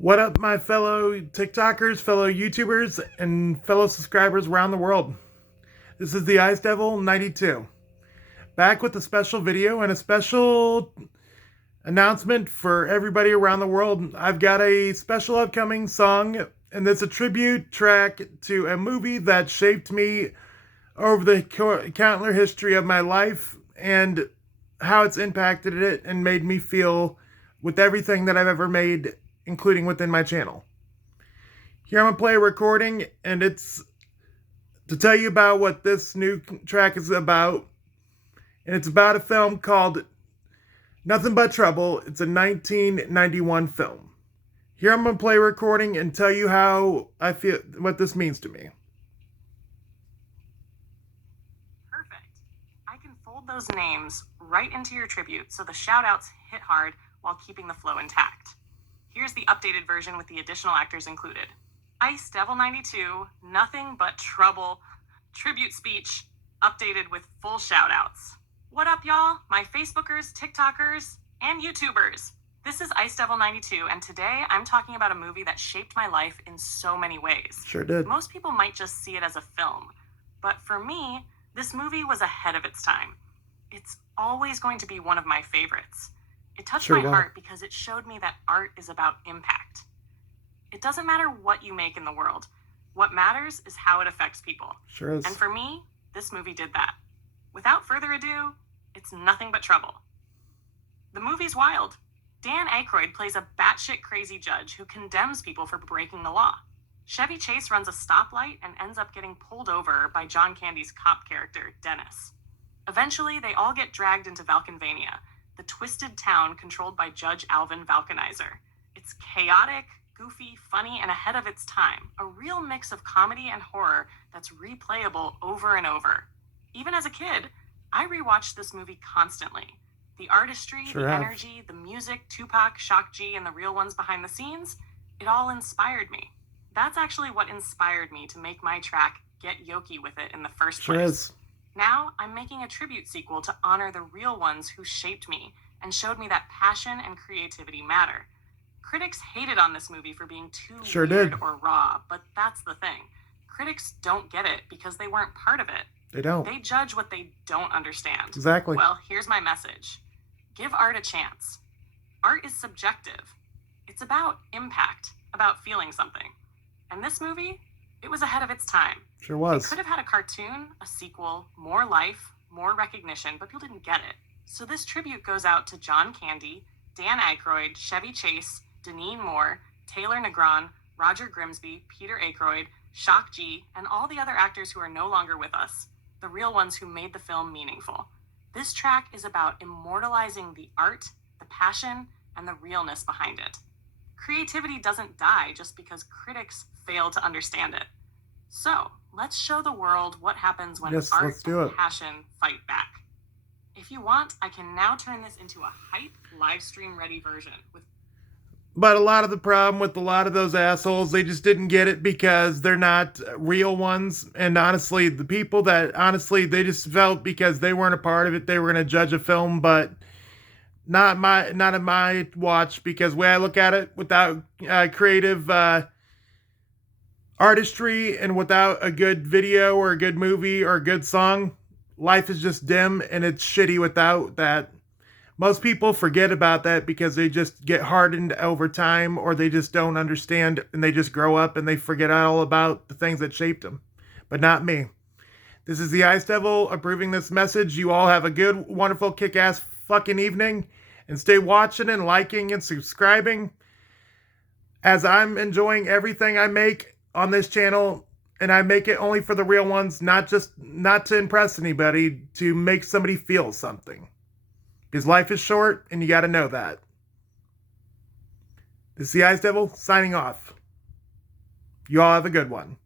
What up, my fellow TikTokers, fellow YouTubers, and fellow subscribers around the world? This is the Ice Devil 92, back with a special video and a special announcement for everybody around the world. I've got a special upcoming song, and it's a tribute track to a movie that shaped me over the countless history of my life and how it's impacted it and made me feel with everything that I've ever made, including within my channel. Here I'm going to play a recording, and it's to tell you about what this new track is about. And it's about a film called Nothing But Trouble. It's a 1991 film. Here I'm going to play a recording and tell you how I feel, what this means to me. Perfect. I can fold those names right into your tribute so the shout-outs hit hard while keeping the flow intact. Here's the updated version with the additional actors included. Ice Devil 92, Nothing But Trouble, tribute speech, updated with full shoutouts. What up, y'all? My Facebookers, TikTokers, and YouTubers. This is Ice Devil 92, and today I'm talking about a movie that shaped my life in so many ways. Sure did. Most people might just see it as a film, but for me, this movie was ahead of its time. It's always going to be one of my favorites. It touched my heart because it showed me that art is about impact. It doesn't matter what you make in the world. What matters is how it affects people. Sure is. And for me, this movie did that. Without further ado, it's Nothing But Trouble. The movie's wild. Dan Aykroyd plays a batshit crazy judge who condemns people for breaking the law. Chevy Chase runs a stoplight and ends up getting pulled over by John Candy's cop character, Dennis. Eventually, they all get dragged into Valkinvania, the twisted town controlled by Judge Alvin Valkinizer. It's chaotic, goofy, funny, and ahead of its time. A real mix of comedy and horror that's replayable over and over. Even as a kid, I rewatched this movie constantly. The artistry, energy, the music, Tupac, Shock G, and the real ones behind the scenes, it all inspired me. That's actually what inspired me to make my track Get Yokey With It in the first place. Sure is. Now, I'm making a tribute sequel to honor the real ones who shaped me and showed me that passion and creativity matter. Critics hated on this movie for being too weird or raw, but that's the thing. Critics don't get it because they weren't part of it. They don't. They judge what they don't understand. Exactly. Well, here's my message. Give art a chance. Art is subjective. It's about impact, about feeling something. And this movie, it was ahead of its time. Sure was. It could have had a cartoon, a sequel, more life, more recognition, but people didn't get it. So this tribute goes out to John Candy, Dan Aykroyd, Chevy Chase, Deneen Moore, Taylor Negron, Roger Grimsby, Peter Aykroyd, Shock G, and all the other actors who are no longer with us, the real ones who made the film meaningful. This track is about immortalizing the art, the passion, and the realness behind it. Creativity doesn't die just because critics fail to understand it. So, let's show the world what happens when art and passion fight back. If you want, I can now turn this into a hype, live stream ready version. But a lot of the problem with a lot of those assholes, they just didn't get it because they're not real ones. And honestly, the people that, they just felt because they weren't a part of it, they were going to judge a film, but not in my watch, because the way I look at it, without creative artistry and without a good video or a good movie or a good song, life is just dim and it's shitty without that. Most people forget about that because they just get hardened over time, or they just don't understand and they just grow up and they forget all about the things that shaped them. But not me. This is the Ice Devil approving this message. You all have a good, wonderful, kick-ass fucking evening, and stay watching and liking and subscribing, as I'm enjoying everything I make on this channel, and I make it only for the real ones, not to impress anybody, to make somebody feel something. Because life is short, and you got to know that. This is the Ice Devil signing off. You all have a good one.